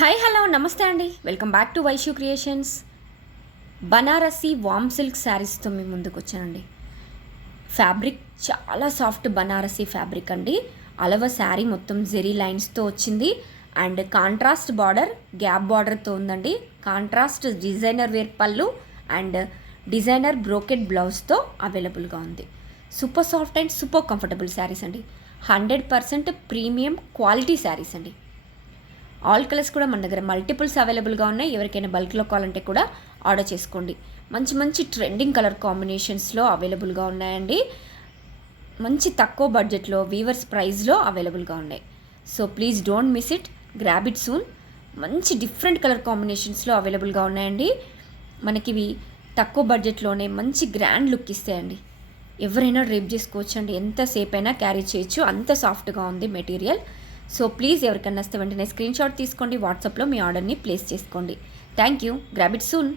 Hi hello నమస్తే అండి, welcome back to Vaishu Creations. Banarasi వామ్ సిల్క్ శారీస్తో మీ ముందుకు వచ్చానండి. ఫ్యాబ్రిక్ చాలా సాఫ్ట్ బనారసి ఫ్యాబ్రిక్ అండి. అలవ శారీ మొత్తం జెరీ లైన్స్తో వచ్చింది అండ్ కాంట్రాస్ట్ బార్డర్, గ్యాప్ బార్డర్తో ఉందండి. కాంట్రాస్ట్ డిజైనర్ వేర్ పళ్ళు అండ్ డిజైనర్ బ్రోకెట్ బ్లౌజ్తో అవైలబుల్గా ఉంది. Super soft and super comfortable saris అండి. 100% ప్రీమియం క్వాలిటీ శారీస్ అండి. ఆల్ కలర్స్ కూడా మన దగ్గర మల్టిపుల్స్ అవైలబుల్గా ఉన్నాయి. ఎవరికైనా బల్క్లో కావాలంటే కూడా ఆర్డర్ చేసుకోండి. మంచి మంచి ట్రెండింగ్ కలర్ కాంబినేషన్స్లో అవైలబుల్గా ఉన్నాయండి. మంచి తక్కువ బడ్జెట్లో వీవర్స్ ప్రైస్లో అవైలబుల్గా ఉన్నాయి. So please don't miss it, grab it soon. మంచి డిఫరెంట్ కలర్ కాంబినేషన్స్లో అవైలబుల్గా ఉన్నాయండి. మనకి ఇవి తక్కువ బడ్జెట్లోనే మంచి గ్రాండ్ లుక్ ఇస్తాయండి. ఎవరైనా డ్రేప్ చేసుకోవచ్చు అండి, ఎంతసేపు అయినా క్యారీ చేయొచ్చు, అంత సాఫ్ట్గా ఉంది మెటీరియల్. సో ప్లీజ్ ఎవరికన్నా వస్తే వెంటనే స్క్రీన్ షాట్ తీసుకోండి, వాట్సాప్లో మీ ఆర్డర్ని ప్లేస్ చేసుకోండి. Thank you, grab it soon.